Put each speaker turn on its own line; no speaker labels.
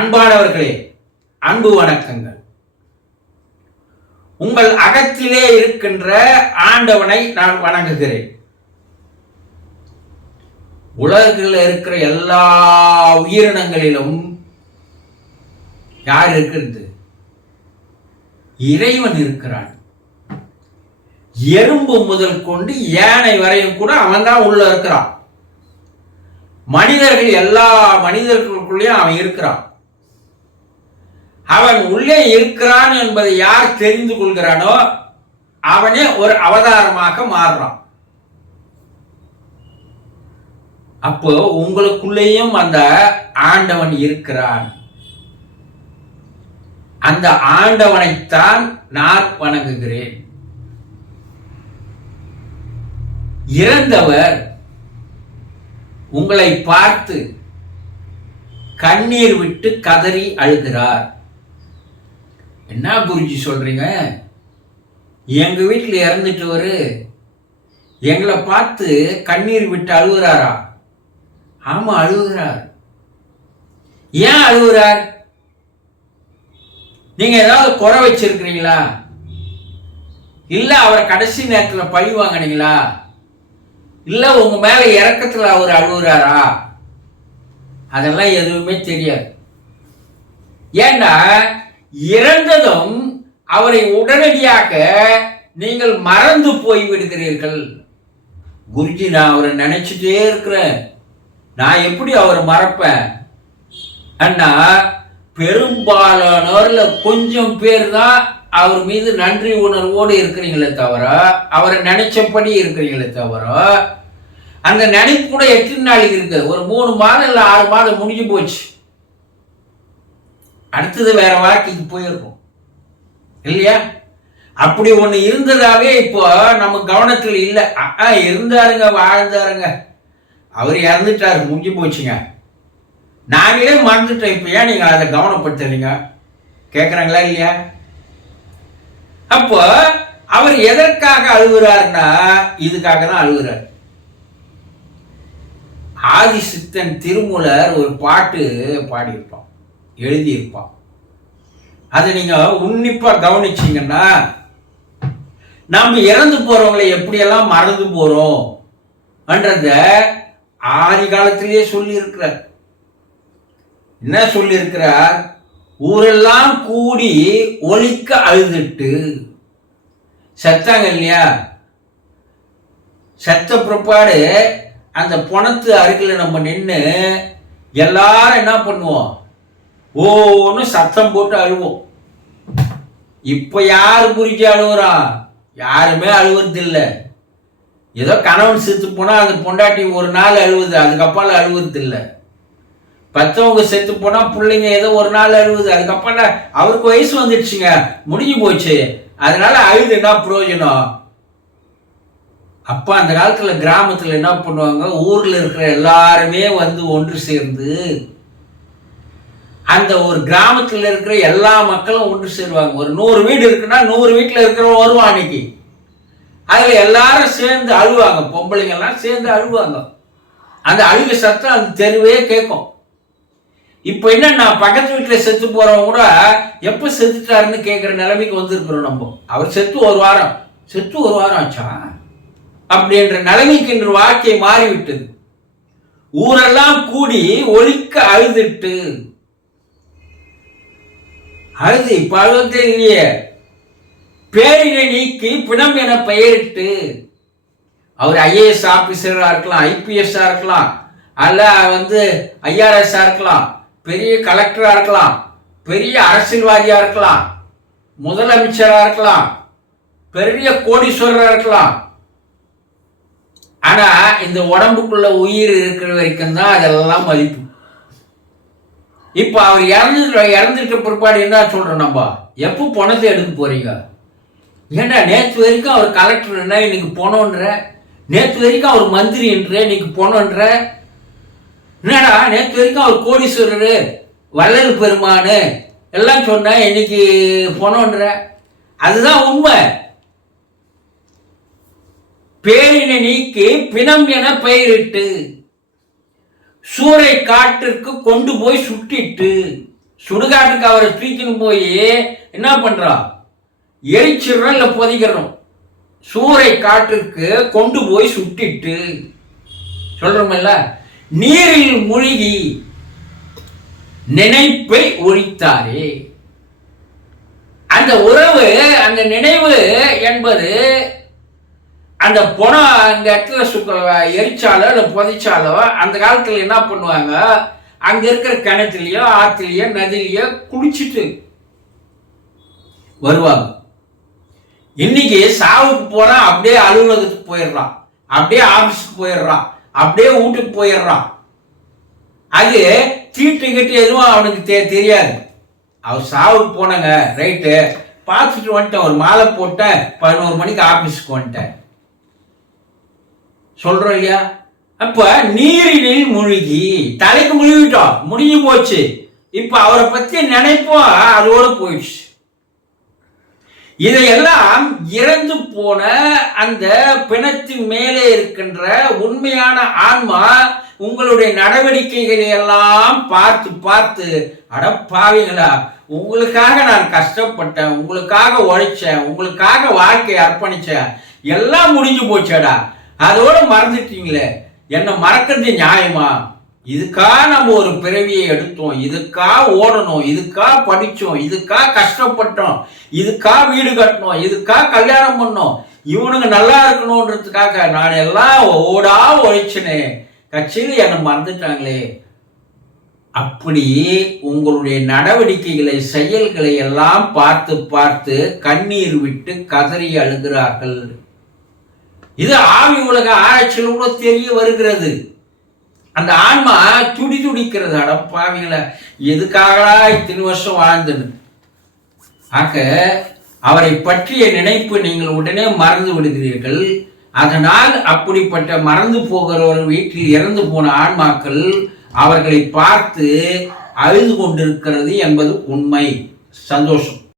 அன்பானவர்களே அன்பு வணக்கங்கள். உங்கள் அகத்திலே இருக்கின்ற ஆண்டவனை நான் வணங்குகிறேன். உலகில் இருக்கிற எல்லா உயிரினங்களிலும் யார் இருக்கிறது இறைவன் இருக்கிறான். எறும்பு முதல் கொண்டு யானை வரையும் கூட அவன் தான் உள்ள இருக்கிறான். மனிதர்கள் எல்லா மனிதர்களுக்குள்ளேயும் அவன் இருக்கிறான். அவன் உள்ளே இருக்கிறான் என்பதை யார் தெரிந்து கொள்கிறானோ அவனே ஒரு அவதாரமாக மாறுறான். அப்போ உங்களுக்குள்ளேயும் அந்த ஆண்டவன் இருக்கிறான். அந்த ஆண்டவனைத்தான் நான் வணங்குகிறேன். இறந்தவர் உங்களை பார்த்து கண்ணீர் விட்டு கதறி அழுகிறார். என்ன குருஜி சொல்கிறீங்க எங்கள் வீட்டில் இறந்துட்டவர் எங்களை பார்த்து கண்ணீர் விட்டு அழுகுறாரா ஆமாம் அழுகுறார் ஏன் அழுகுறார் நீங்கள் ஏதாவது குறை வச்சிருக்கிறீங்களா? இல்லை அவரை கடைசி நேரத்தில் பழி வாங்கினீங்களா? இல்லை உங்கள் மேலே இறக்கத்தில் அவர் அழுகுறாரா அதெல்லாம் எதுவுமே தெரியாது. ஏன்னா இறந்ததும் அவரை உடனடியாக நீங்கள் மறந்து போய் விடுகிறீர்கள் குருஜி நான் அவரை நினைச்சிட்டே இருக்கிறேன். நான் எப்படி அவரை மறப்பேன்? அண்ணா பெரும்பாலானோர்ல கொஞ்சம் பேர் தான் அவர் மீது நன்றி உணர்வோடு இருக்கிறீங்களே தவிர அவரை நினைச்சபடி இருக்கிறீங்களே தவிர அந்த நினைப்பு கூட எத்தனை நாளைக்கு இருக்கு. ஒரு மூணு மாதம் இல்லை ஆறு மாதம் முடிஞ்சு போச்சு. அடுத்தது வேற வாழ்க்கைக்கு போயிருக்கும். இல்லையா? அப்படி ஒன்று இருந்ததாவே இப்போ நம்ம கவனத்தில் இல்லை. ஆ இருந்தாருங்க வாழ்ந்தாருங்க. அவர் இறந்துட்டாரு முடிஞ்சு போச்சுங்க. நாங்களே மறந்துட்டோம். இப்போ ஏன் நீங்கள் அதை கவனப்படுத்துறீங்க? கேட்குறாங்களா இல்லையா? அப்போ அவர் எதற்காக அழுகுறாருன்னா இதுக்காக தான் அழுகிறார். ஆதிசித்தன் திருமூலர் ஒரு பாட்டு பாடியிருப்பான். எழுதியிருப்பான். அதை நீங்கள் உன்னிப்பாக கவனிச்சீங்கன்னா நம்ம இறந்து போகிறவங்கள எப்படியெல்லாம் மறந்து போகிறோம் என்றத ஆதி காலத்திலேயே சொல்லியிருக்கிறார். என்ன சொல்லியிருக்கிறார்? ஊரெல்லாம் கூடி ஒழிக்க அழுதுட்டு செத்தாங்க இல்லையா? செத்த பிற்பாடு அந்த பணத்து அருகில் நம்ம நின்று எல்லாரும் என்ன பண்ணுவோம்? ஓன்னு சத்தம் போட்டு அழுவோம். இப்ப யார் குறிச்சு அழுகுறா யாருமே அழுவுறது இல்லை ஏதோ கணவன் செத்து போனா அந்த பொண்டாட்டி ஒரு நாள் அழுவுது அதுக்கப்பால அழுவுறது இல்லை பத்தவங்க செத்து போனா பிள்ளைங்க ஏதோ ஒரு நாள் அழுவுது அதுக்கப்புறம் அவருக்கு வயசு வந்துடுச்சுங்க முடிஞ்சு போச்சு. அதனால அழுது என்ன பிரயோஜனம் அப்போ அந்த காலத்தில் கிராமத்தில் என்ன பண்ணுவாங்க? ஊரில் இருக்கிற எல்லாருமே வந்து ஒன்று சேர்ந்து அந்த ஒரு கிராமத்தில் இருக்கிற எல்லா மக்களும் ஒன்று சேருவாங்க. ஒரு நூறு வீடு இருக்குன்னா நூறு வீட்டில் இருக்கிறவங்க வருவான் அன்னைக்கு. அதில் எல்லாரும் சேர்ந்து அழுவாங்க. பொம்பளைங்க எல்லாம் சேர்ந்து அழுவாங்க. அந்த அழுக சத்தம் அந்த தெருவே கேட்கும். இப்போ என்னன்னா பக்கத்து வீட்டில் செத்து போகிறவங்க கூட எப்போ செத்துட்டாருன்னு கேட்குற நிலைமைக்கு வந்திருக்கிறோம் நம்ம. அவர் செத்து ஒரு வாரம். செத்து ஒரு வாரம் ஆச்சா? அப்படின்ற நிலைமைக்கு இன்று வாழ்க்கை மாறிவிட்டது. ஊரெல்லாம் கூடி ஒழிக்க அழுதுட்டு அழுது இப்ப அழுதே பேரினை நீக்கி பிணம் என பெயரிட்டு அவர் ஐஏஎஸ் ஆஃபீஸராக இருக்கலாம் ஐபிஎஸ்ஸாக இருக்கலாம் அல்ல வந்து ஐஆர்எஸ்ஸாக இருக்கலாம் பெரிய கலெக்டராக இருக்கலாம் பெரிய அரசியல்வாதியாக இருக்கலாம் முதலமைச்சராக இருக்கலாம் பெரிய கோடீஸ்வரராக இருக்கலாம். ஆனால் இந்த உடம்புக்குள்ள உயிர் இருக்கிற வரைக்கும் தான் அதெல்லாம் மதிப்பு. இப்ப அவர் இறந்து இறந்துருக்க பிற்பாடு என்ன சொல்றோம் நம்ம? எப்போ பணத்தை எடுக்க போறீங்க? ஏன்னா நேற்று வரைக்கும் அவர் கலெக்டர்னா இன்னைக்கு போனோன்ற நேற்று வரைக்கும் அவர் மந்திரின்ற இன்னைக்கு போனோன்ற என்னடா நேற்று வரைக்கும் அவர் கோடீஸ்வரர் வள்ளல் பெருமானு எல்லாம் சொன்ன இன்னைக்கு போனோன்ற அதுதான் உண்மை. பேரினை நீக்கி பிணம் என பெயரிட்டு சூறை காட்டிற்கு கொண்டு போய் சுட்டிட்டு சுடுகாட்டுக்கு அவரை தூக்கின்னு போய் என்ன பண்ணுறா எரிச்சிடுறோம் இல்லை புதைக்கிறோம். சூறை காற்றுக்கு கொண்டு போய் சுட்டிட்டு சொல்றோம்ல நீரில் மூழ்கி நினைப்பை ஒழித்தாரே. அந்த உறவு அந்த நினைவு என்பது அந்த புணம் அந்த இடத்துல சுக்க எரிச்சாலோ இல்லை புதைச்சாலோ அந்த காலத்தில் என்ன பண்ணுவாங்க? அங்கே இருக்கிற கிணத்துலையோ ஆற்றுலையோ நதிலையோ குளிச்சுட்டு வருவாங்க. இன்னைக்கு சாவுக்கு போகிறான் அப்படியே அலுவலகத்துக்கு போயிடுறான். அப்படியே ஆஃபீஸுக்கு போயிடுறான். அப்படியே வீட்டுக்கு போயிடுறான். அது தீட்டு கிட்டு எதுவும் அவனுக்கு தெ தெரியாது. அவர் சாவுக்கு போனங்க ரைட்டு. பார்த்துட்டு வந்துட்டேன் ஒரு மாலை போட்டேன் பதினோரு மணிக்கு ஆஃபீஸுக்கு வந்துட்டேன். சொல்றோம் இல்லையா? அப்ப நீரினில் முழுகி தலைக்கு முழுகிட்டோம். முடிஞ்சு போச்சு. இப்ப அவரை பத்தி நினைப்போம் அதோட போயிடுச்சு. இதையெல்லாம் இறந்து போன அந்த பிணத்தின் மேலே இருக்கின்ற உண்மையான ஆன்மா உங்களுடைய நடவடிக்கைகளை எல்லாம் பார்த்து பார்த்து அடப்பாவீங்களா உங்களுக்காக நான் கஷ்டப்பட்டேன் உங்களுக்காக உழைச்சேன் உங்களுக்காக வாழ்க்கையை அர்ப்பணிச்சேன். எல்லாம் முடிஞ்சு போச்சேடா. அதோட மறந்துட்டீங்களே. என்னை மறக்கிறது நியாயமா? இதுக்கா நம்ம ஒரு பிறவியை எடுத்தோம். இதுக்கா ஓடணும். இதுக்கா படித்தோம் இதுக்கா கஷ்டப்பட்டோம். இதுக்கா வீடு கட்டணும் இதுக்கா கல்யாணம் பண்ணோம். இவனுங்க நல்லா இருக்கணுன்றதுக்காக நான் எல்லாம் ஓடா உழைச்சினே. கட்சியில் என்னை மறந்துட்டாங்களே. அப்படி உங்களுடைய நடவடிக்கைகளை செயல்களை எல்லாம் பார்த்து பார்த்து கண்ணீர் விட்டு கதறி அழுகிறார்கள். இது ஆவி உலக ஆராய்ச்சியில் கூட தெரிய வருகிறது. அந்த ஆன்மா துடி துடிக்கிறது அடப்பாவிகளை எதுக்காகடா இத்தனை வருஷம் வாழ்ந்தது ஆக அவரை பற்றிய நினைப்பு நீங்கள் உடனே மறந்து விடுகிறீர்கள். அதனால் அப்படிப்பட்ட மறந்து போகிற ஒரு வீட்டில் இறந்து போன ஆன்மாக்கள் அவர்களை பார்த்து அழுது கொண்டிருக்கிறது என்பது உண்மை. சந்தோஷம்.